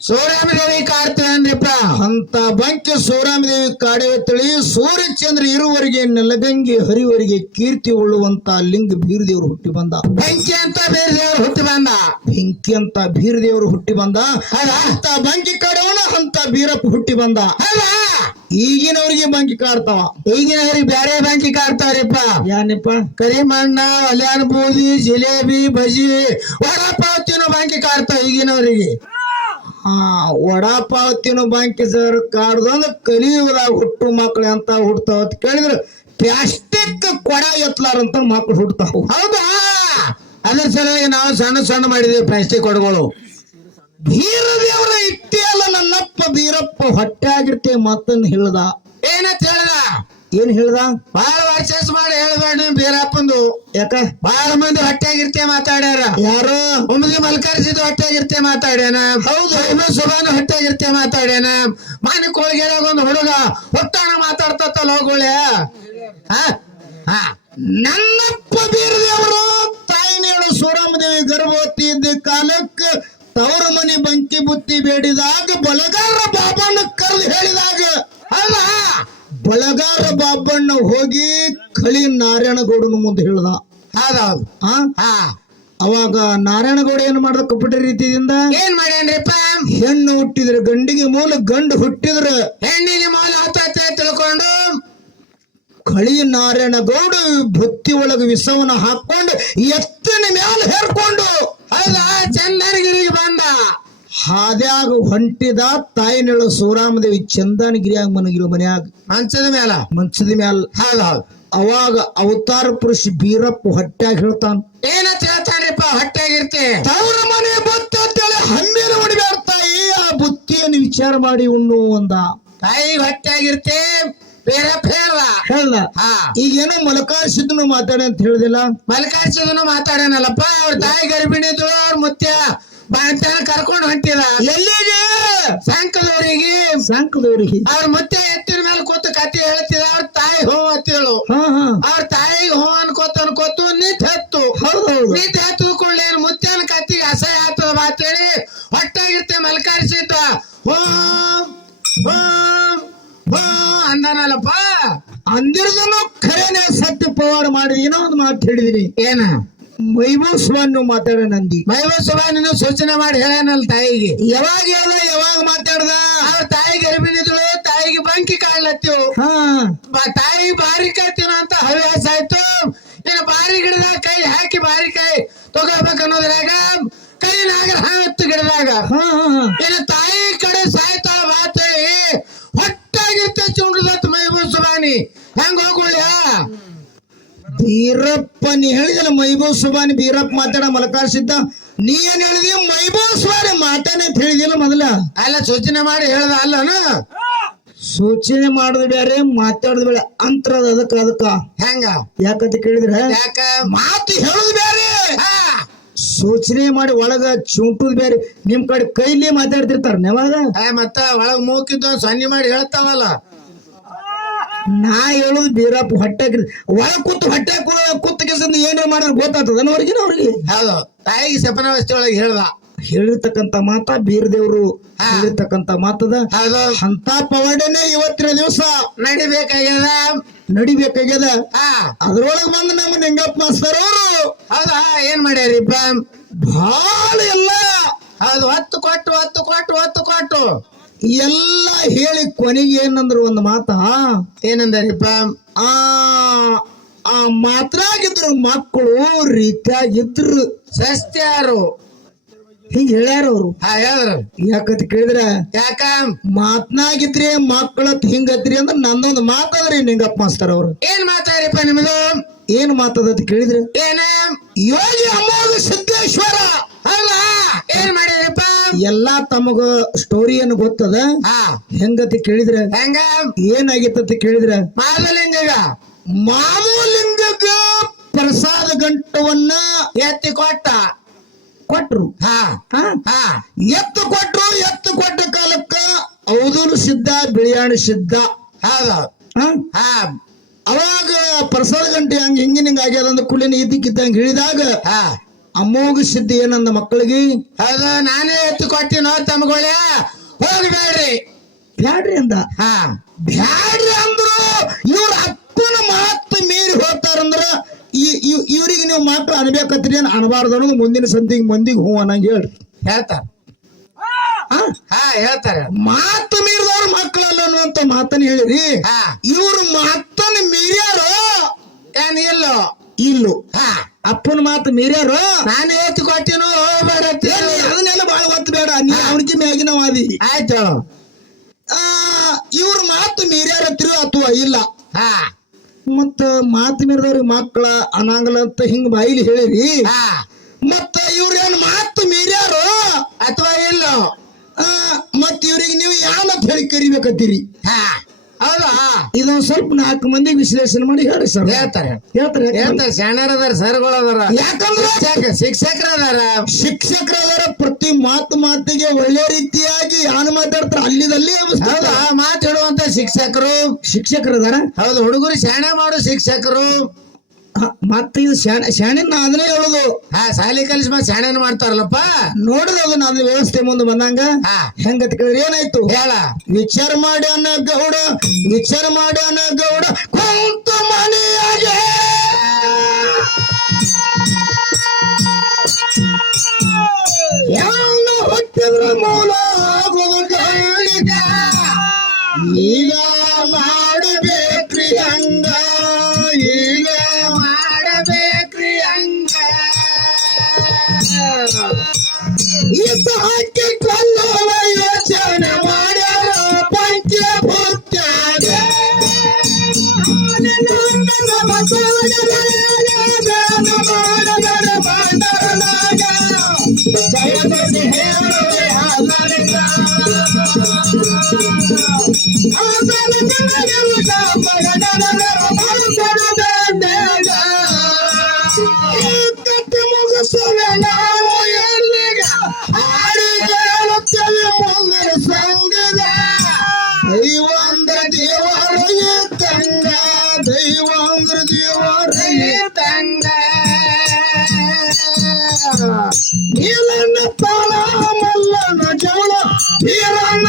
ಸೂರ್ಯದೇವಿ ಕಾಡ್ತೇನ್ರಿಪ್ಪ ಅಂತ ಬಂಕಿ ಸೂರ್ಯಾಮದೇವಿ ಕಾಡೆವ ತಿಳಿ ಸೂರ್ಯಚಂದ್ರ ಇರುವವರೆಗೆ ನೆಲಗಂಗೆ ಹರಿವರಿಗೆ ಕೀರ್ತಿ ಉಳ್ಳುವಂತ ಲಿಂಗ ಬೀರದೇವರು ಹುಟ್ಟಿ ಬಂದ. ಬೆಂಕಿ ಅಂತ ಬೇರೆ ದೇವ್ರು ಹುಟ್ಟಿ ಬಂದ? ಬೆಂಕಿ ಅಂತ ಬೀರದೇವರು ಹುಟ್ಟಿ ಬಂದ. ಅಂತ ಬಂಕಿ ಕಾಡೋಣ ಅಂತ ಬೀರಪ್ಪ ಹುಟ್ಟಿ ಬಂದ. ಈಗಿನವ್ರಿಗೆ ಈಗಿನವರಿಗೆ ಬಂಕಿ ಕಾಡ್ತಾವ. ಈಗಿನವ್ರಿಗೆ ಬ್ಯಾರೆ ಬಂಕಿ ಕಾಡ್ತಾವ್ರಿಪ್ಪ ಯಾನಪ್ಪ ಕರಿಮಣ್ಣ ಅಲ್ಯಾನ್ ಬೂದಿ ಜಿಲೇಬಿ ಬಜಿ ವಡಪಾವ್ ತಿನ್ನೋ ಬಂಕಿ ಕಾಡ್ತಾವ ಈಗಿನವ್ರಿಗೆ. ಹಾ ವಡಾಪಾವ್ ತಿನ್ನೋ ಬಾಂಕಿ ಸರ್ ಕಾಡ್ದಂದ್ರ ಕಲಿಯುಗದಾಗ ಹುಟ್ಟು ಮಕ್ಳು ಅಂತ ಹುಡ್ತಾವ ಅಂತ ಕೇಳಿದ್ರೆ ಪ್ಲಾಸ್ಟಿಕ್ ಕೊಡ ಎತ್ತಲಾರಂತ ಮಕ್ಳು ಹುಡ್ತಾವ ಹೌದಾ? ಅದ್ರ ಸಲುವಾಗಿ ನಾವು ಸಣ್ಣ ಸಣ್ಣ ಮಾಡಿದ್ವಿ ಪ್ಲಾಸ್ಟಿಕ್ ಕೊಡಗಳು. ಬೀರದೇವರ ಇಟ್ಟೇ ಅಲ್ಲ ನನ್ನಪ್ಪ ಬೀರಪ್ಪ ಹೊಟ್ಟೆ ಆಗಿರ್ತೀವಿ ಮತ್ತನ್ನು ಹೇಳ್ದ. ಏನಂತ ಹೇಳ್ದ ಏನ್ ಹೇಳ್ದ? ಬಾಳ ವರ್ಷಸ್ ಮಾಡಿ ಹೇಳ್ಬೇಡ ಬೀರಪ್ಪಂದು. ಯಾಕ? ಬಾಳ ಮಂದಿ ಹೊಟ್ಟೆಗಿರ್ತೆ ಮಾತಾಡ್ಯಾರ. ಯಾರು? ಒಮ್ಮದಿ ಮಲ್ಕರಿಸಿದ ಹೊಟ್ಟೆಗಿರ್ತೆ ಮಾತಾಡ್ಯಾನ. ಹೌದು. ಸುಬಾನ ಹೊಟ್ಟೆಗಿರ್ತೆ ಮಾತಾಡ್ಯಾನ. ಮಾನಿ ಕೋಳಿಗೆ ಒಂದು ಹುಡುಗ ಹೊತ್ತಾಣ ಮಾತಾಡ್ತತ್ತಲ್ಲ ಹೋಗುಳೆ ಹಾ? ಹಾ. ನನ್ನಪ್ಪ ಬೀರದೇವರು ತಾಯಿ ನೇಳು ಸೂರಮ್ಮದೇವಿ ಗರ್ಭವತಿ ಇದ್ದ ಕಾಲಕ್ಕೆ ತವರು ಮನೆ ಬಂಕಿ ಬುತ್ತಿ ಬೇಡಿದಾಗ ಬಲಗಾರ ಬಾಬಣ್ಣ ಕರೆದು ಹೇಳಿದಾಗ ಬಳಗಾರ ಬಾಬಣ್ಣ ಹೋಗಿ ಕಳಿ ನಾರಾಯಣಗೌಡನ ಮುಂದೆ ಹೇಳ್ದ. ಹಾ. ಅವಾಗ ನಾರಾಯಣಗೌಡ ಏನ್ ಮಾಡ್ದ ಕಪಟ ರೀತಿಯಿಂದ? ಏನ್ ಮಾಡ್ಯಾನ್ರಿಪ್ಪ? ಹೆಣ್ಣು ಹುಟ್ಟಿದ್ರೆ ಗಂಡಿಗೆ ಮೂಲ ಗಂಡು ಹುಟ್ಟಿದ್ರೆ ಹೆಣ್ಣಿಗೆ ಮೂಲ ಹತ್ತತ್ತೆ ತಿಳ್ಕೊಂಡು. ಕಳಿ ನಾರಾಯಣಗೌಡ ಬುತ್ತಿ ಒಳಗ ವಿಷವನ್ನ ಹಾಕೊಂಡು ಎತ್ತಿನ ಮೇಲೆ ಹೇರ್ಕೊಂಡು. ಹೌದಾ? ಚಂದನಗಿರಿಗೆ ಬಂದ. ಹಾದ್ಯಾಗ ಹೊಂಟಿದ ತಾಯಿ ತಾಯಿನೆಳ ಸೂರಾಮದೇವಿ ಚಂದನಗಿರಿಯಾಗ ಮನಗಿರು ಮನ್ಯಾಗ. ಮಂಚದ ಮ್ಯಾಲ. ಮಂಚದ ಮ್ಯಾಲ. ಹಾಗ ಅವಾಗ ಅವತಾರ ಪುರುಷ ಬೀರಪ್ಪ ಹೊಟ್ಟ್ಯಾಗ ಹೇಳ್ತಾನ. ಏನ ಹೇಳ್ತಾನ್ರಿಪ್ಪ ಹೊಟ್ಟೆಗಿರ್ತಿ ತವ್ರ ಮನೆ ಬುತ್ತಿ ಅಂತೇಳಿ ಹಮ್ಮಿನ ಹೊಡಿಬ್ಯಾಡ ತಾಯಿ ಆ ಬುತ್ತಿಯನ್ನು ವಿಚಾರ ಮಾಡಿ ಉಣ್ಣು ಅಂದ. ತಾಯಿ ಹೊಟ್ಟೆಗಿರ್ತಿ ಬೇರಪ್ಪ ಹೇಳ್ದ ಹೇಳ್ದ ಹಾ. ಈಗೇನೋ ಮಲಕಾರ್ಸಿದ್ನು ಮಾತಾಡಿ ಅಂತ ಹೇಳಿದಿಲ್ಲ. ಮಲಕಾರ್ಸಿದ್ನು ಮಾತಾಡೇನಲ್ಲಪ್ಪ ಅವ್ರ ತಾಯಿ ಗರ್ಭಿಣಿ ಇದ್ರು ಅವ್ರ ಮುತ್ಯ ಬಾಂತನ ಕರ್ಕೊಂಡು ಹೊಂಟಿದ ಎಲ್ಲಿಗೆ? ಸಂಕದವರಿಗೆ ಸಂಕದವರಿಗೆ ಅವ್ರ ಮತ್ತೆ ಎತ್ತಿನ ಮೇಲೆ ಕೂತು ಕತೆ ಹೇಳ್ತಿದ ಅವ್ರ ತಾಯಿ ಹೋ ಅತ್ತಿಳು ಅವ್ರ ತಾಯಿಗೆ ಹೋ ಅನ್ಕೋತ ಅನ್ಕೋತು ನಿಂತ ಹತ್ತು. ನಿಂತ ಹತ್ತುಕೊಳ್ಳಿ ಏನ್ ಮುತ್ಯನ ಕತ್ತಿಗೆ ಅಸಹ್ಯ ಆಗ್ತದ ಮಾತೇಳಿ. ಹೊಟ್ಟಾಗಿರ್ತೆ ಮಲ್ಕಾರಿಸಿದ್ದ. ಹೋಂ ಹೋಂ ಹೋ ಅಂದನಲ್ಲಪ್ಪ. ಅಂದಿರದನ್ನು ಖರೇನೆ ಸತ್ಯ ಪವಾಡ ಮಾಡಿ ಏನೋ ಒಂದು ಮಾತು ಹೇಳಿದಿನಿ. ಏನ? ವೈಭವಸ್ವನ್ನು ಮಾತಾಡ ನಂದಿ. ವೈಭವಸವನ್ನು ಸೂಚನೆ ಮಾಡಿ ಹೇಳ ತಾಯಿಗೆ. ಯಾವಾಗ ಹೇಳ್ದ? ಯಾವಾಗ ಮಾತಾಡ್ದ? ತಾಯಿ ಗರ್ಭಿಣಿದ್ರು ತಾಯಿಗೆ ಬಂಕಿ ಬ- ತಾಯಿಗೆ ಬಾರಿ ಕಾಯ್ತೀನ ಅಂತ ಹವ್ಯಾಸ ಆಯ್ತು. ಇನ್ನು ಬಾರಿ ಗಿಡದಾಗ ಕೈ ಹಾಕಿ ಬಾರಿ ಕೈ ತಗೋಬೇಕು ಅನ್ನೋದ್ರಾಗ ಕೈ ನಾಗರ ಹಾವತ್ತು ಗಿಡದಾಗ. ಹಾ ಹಾ ಹಾ. ಇನ್ನು ತಾಯಿ ಕಡೆ ಸಾಯ್ತಾ ಬಾತೇಳಿ ಹೊಟ್ಟಾಗಿರ್ತ ಚುಂಡ್ರದತ್ ಮೈಬೂಸುಬಾನಿ ಹೆಂಗ ಹೋಗುಳ್ಯ ಬೀರಪ್ಪ ನೀ ಹೇಳಿದಲ್ಲ ಮೈಬೂ ಸುಬಾನಿ ಬೀರಪ್ಪ ಮಾತಾಡ ಮಲಕಾರ್ಸಿದ್ದ ನೀ ಏನ್ ಹೇಳಿದಿ? ಮೈಬೋ ಸುಬಾನಿ ಮಾತಾನೆ ಅಂತ ಹೇಳಿದಿಲ್ಲ ಮೊದಲ. ಅಲ್ಲ ಸೂಚನೆ ಮಾಡಿ ಹೇಳ್ದ ಅಲ್ಲನು ಸೂಚನೆ ಮಾಡೋದು ಬೇರೆ ಮಾತಾಡೋದು ಬೇರೆ. ಅಂತರದ ಅದಕ್ಕ ಅದಕ್ಕ. ಹೆಂಗ? ಯಾಕಂತ ಕೇಳಿದ್ರೆ? ಯಾಕ? ಮಾತು ಹೇಳುದು ಬೇರೆ. ಸೂಚನೆ ಮಾಡಿ ಒಳಗ ಚುಂಟುದ್ ಬೇರೆ. ನಿಮ್ ಕಡೆ ಕೈಲಿ ಮಾತಾಡ್ತಿರ್ತಾರ ನಾವಾಗ ಮತ್ತ ಒಳಗ್ ಮೂಕಿದ್ದು ಸನ್ನಿ ಮಾಡಿ ಹೇಳ್ತಾವಲ್ಲ. ನಾ ಹೇಳೋದು ಬೀರಪ್ಪ ಹೊಟ್ಟೆ ಒಳ ಕೂತು ಹೊಟ್ಟೆ ಕೂತ ಕೆಸಂದ ಏನ್ರ ಮಾಡಿದ್ರೆ ಗೊತ್ತಾಗ್ತದ ಅವ್ರಿಗೆ ಅವ್ರಿಗೆ? ಹೌದು. ತಾಯಿಗೆ ಸಪನಾವಸ್ಥೆ ಒಳಗೆ ಹೇಳ್ದ. ಹೇಳಿರ್ತಕ್ಕಂತ ಮಾತ ಬೀರದೇವ್ರು. ಹೇಳಿರ್ತಕ್ಕಂತ ಮಾತದ. ಅಂತ ಪವಾಡನೆ ಇವತ್ತಿನ ದಿವಸ ನಡಿಬೇಕಾಗ್ಯದ? ನಡಿಬೇಕಾಗ್ಯದ. ಆ ಅದ್ರೊಳಗ ಬಂದು ನಮ್ಮ ನಿಂಗಪ್ಪ ಮಾಸ್ತರ್ ಅವರು. ಹೌದಾ ಏನ್ ಮಾಡ್ಯಾರಿಪ್ಪ? ಬಾಳ ಎಲ್ಲ. ಅದು ಹೊತ್ತು ಕೊಟ್ಟು ಹೊತ್ತು ಕೊಟ್ಟು ಹೊತ್ತು ಕೊಟ್ಟು. ಎಲ್ಲ ಹೇಳಿ ಕೊನೆಗೆ ಏನಂದ್ರು ಒಂದು ಮಾತ? ಏನಂದಾರಿಪ್ಪ ಆ ಆ ಮಾತ್ರಾಗಿದ್ರು ಮಕ್ಕಳು ರೀತಿಯಾಗಿದ್ರು. ಸಸ್ತ್ಯಾರು ಹಿಂಗ ಹೇಳ್ಯಾರ ಅವ್ರು. ಯಾಕಂತ ಕೇಳಿದ್ರ ಯಾಕ? ಮಾತ್ನಾಗಿದ್ರಿ ಮಕ್ಕಳತ್ ಹಿಂಗತ್ರಿ ಅಂದ್ರೆ ನಂದೊಂದು ಮಾತಾದ್ರಿ ನಿಂಗಪ್ಪ ಮಾಸ್ತಾರ ಅವ್ರು. ಏನ್ ಮಾತಾಡ್ರಿಪ್ಪ ನಿಮ್ದು? ಏನ್ ಮಾತದ ಕೇಳಿದ್ರೆ ಏನ? ಯೋಗಿ ಅಮೋಘ ಸಿದ್ದೇಶ್ವರ ಎಲ್ಲಾ ತಮಗ ಏನು ಗೊತ್ತದ? ಹೆಂಗತಿ ಕೇಳಿದ್ರೆ? ಹೆಂಗ? ಏನಾಗಿತ್ತ ಕೇಳಿದ್ರೆ? ಮಾದಲಿಂಗಗ. ಮಾಮೂಲಿಂಗಗ ಪ್ರಸಾದ ಗಂಟವನ್ನ ಎತ್ತಿ ಕೊಟ್ಟ. ಕೊಟ್ರು. ಹಾ. ಹಾ? ಹಾ. ಎತ್ತು ಕೊಟ್ರು ಎತ್ತು ಕೊಟ್ಟ ಕಾಲಕ್ಕ ಅವಧೂರು ಸಿದ್ಧ ಬಿಳಿಯಾಣ ಸಿದ್ಧ. ಅವಾಗ ಪ್ರಸಾದ ಗಂಟೆ ಹಂಗ ಹಿಂಗಿನ ಹಿಂಗ ಆಗ್ಯದ ಅಂದ ಕುಲಿನ ಇದ್ದಕ್ಕಿದ್ದಂಗ ಹೇಳಿದಾಗ ಅಮೋಘ ಸಿದ್ಧಿ ಏನಂದ ಮಕ್ಕಳಿಗೆ? ಹೌದು ನಾನೇ ಎತ್ತು ಕೊಟ್ಟಿನೋ ತಮ್ಗೊಳ್ಯ ಹೋಗ್ಬೇಡ್ರಿ ಬ್ಯಾಡ್ರಿ ಅಂದ. ಹಾ. ಬ್ಯಾಡ್ರಿ ಅಂದ್ರು ಇವ್ರ ಅಪ್ಪನ ಮಾತು ಮೀರಿ ಹೋಗ್ತಾರಂದ್ರ ಈ ಇವ್- ಇವ್ರಿಗೆ ನೀವು ಮಾತ್ರ ಅನ್ಬೇಕತ್ರಿ ಏನ್ ಅನ್ಬಾರ್ದು ಅನ್ನೋದು ಮುಂದಿನ ಸಂತಿಗೆ ಮಂದಿಗೆ ಹೂ ಅನ್ನಂಗೆ ಹೇಳ್ರಿ. ಹೇಳ್ತಾರ? ಹಾ ಹೇಳ್ತಾರೆ. ಮಾತು ಮೀರಿದವ್ರ ಮಕ್ಕಳಲ್ಲ ಅನ್ನುವಂತ ಮಾತನ್ನ ಹೇಳಿರಿ. ಹಾ. ಇವ್ರ ಮಾತನ್ನ ಮೀರ್ಯಾರು? ಏನ್ ಇಲ್ಲೋ? ಇಲ್ಲೋ. ಹಾ. ಅಪ್ಪನ ಮಾತು ಮೀರ್ಯಾರು? ನಾನು ಎತ್ತು ಕೊಟ್ಟಿನೋ ಹೋಗ್ಬೇಡ ಅದನ್ನೆಲ್ಲ ಬಾಳ ಗೊತ್ತು ಬೇಡ. ನೀ ಅವನಿಗೆ ಮ್ಯಾಗಿನ ವಾದಿ. ಆಯ್ತು. ಇವ್ರ ಮಾತು ಮೀರ್ಯಾರತ್ರಿ ಅಥವಾ ಇಲ್ಲ. ಹಾ. ಮತ್ತ ಮಾತು ಮೀರಿದವ್ರಿ ಮಕ್ಕಳ ಅನಾಂಗಲ ಅಂತ ಹಿಂಗ್ ಬಾಯಿಲಿ ಹೇಳಿರಿ. ಹಾ. ಮತ್ತ ಇವ್ರೇನ್ ಮಾತು ಮೀರ್ಯಾರು? ಅಥವಾ ಇಲ್ಲ? ಮತ್ತ ಮತ್ ಇವ್ರಿಗೆ ನೀವು ಯಾವ ಹೇಳಿ ಕರಿಬೇಕತ್ತೀರಿ ಹಾ. ಹೌದಾ? ಇದೊಂದ್ ಸ್ವಲ್ಪ ನಾಲ್ಕು ಮಂದಿ ವಿಶ್ಲೇಷಣೆ ಮಾಡಿ ಹೇಳಿ ಸರ್. ಹೇಳ್ತಾರೆ. ಹೇಳ್ತಾರೆ ಹೇಳ್ತಾರೆ. ಶಾಣ್ಯರ ಅದಾರ ಸರ್ಗಳು ಅದಾರ ಯಾಕಂದ್ರೆ ಶಿಕ್ಷಕರ ಅದಾರ ಶಿಕ್ಷಕರ ಅದಾರ ಪ್ರತಿ ಮಾತು ಮಾತಿಗೆ ಒಳ್ಳೆ ರೀತಿಯಾಗಿ ಯಾನು ಮಾತಾಡ್ತಾರ ಅಲ್ಲಿದಲ್ಲಿ ಹೌದಾ? ಮಾತಾಡುವಂತ ಶಿಕ್ಷಕರು. ಶಿಕ್ಷಕರದಾರ? ಹೌದು ಹುಡುಗರು ಶಾಣೆ ಮಾಡೋ ಶಿಕ್ಷಕರು. ಮತ್ತೆ ಇದು ಶಾಣೆ ಶಾಣೆ ನಾ ಅದನ್ನೇ ಹೇಳೋದು. ಹಾ ಸಾಲಿ ಕಲಿಸಿ ಮತ್ತೆ ಶಾಣೆನ್ ಮಾಡ್ತಾರಲ್ಲಪ್ಪ? ನೋಡುದು ಅದನ್ನ ನಾನು ವ್ಯವಸ್ಥೆ ಮುಂದೆ ಬಂದಂಗ? ಹೆಂಗತ್ ಕೇಳಿದ್ರೆ ಏನಾಯ್ತು? ಹೇಳ. ವಿಚಾರ ಮಾಡ್ಯಾನ ಗೌಡ ವಿಚಾರ ಮಾಡ್ಯಾನ ಗೌಡ ಕುಂತ Mr. Anki Kwai ದೈವಂದ್ರ ದೇವರಿಗೆ ತಂಗ ಅಂದ್ರೆ ದೇವರಿಗೆ ತಂಗ ನೀಲನ್ನ ತಾಳ ಮಲ್ಲನ ಜವಳ ವೀರನ್ನ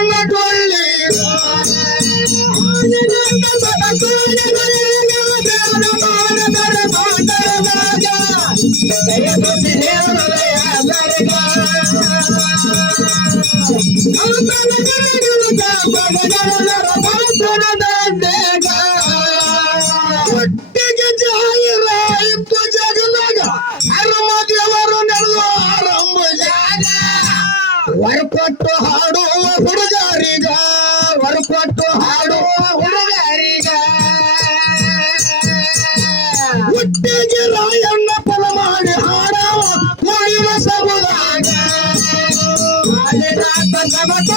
I'm gonna go to the top of the mountain. అద్దం కాదు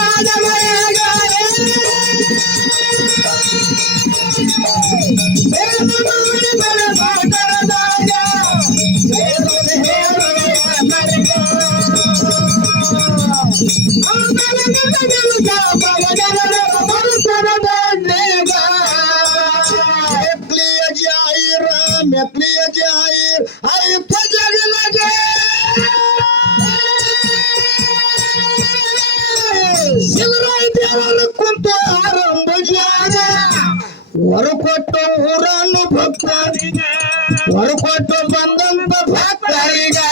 ಹೊರಕೊಟ್ಟು ಊರನ್ನು ಭಕ್ತರಿಗೆ ಹೊರಕೊಟ್ಟು ಬಂದಂತ ಭಕ್ತರಿಗೆ.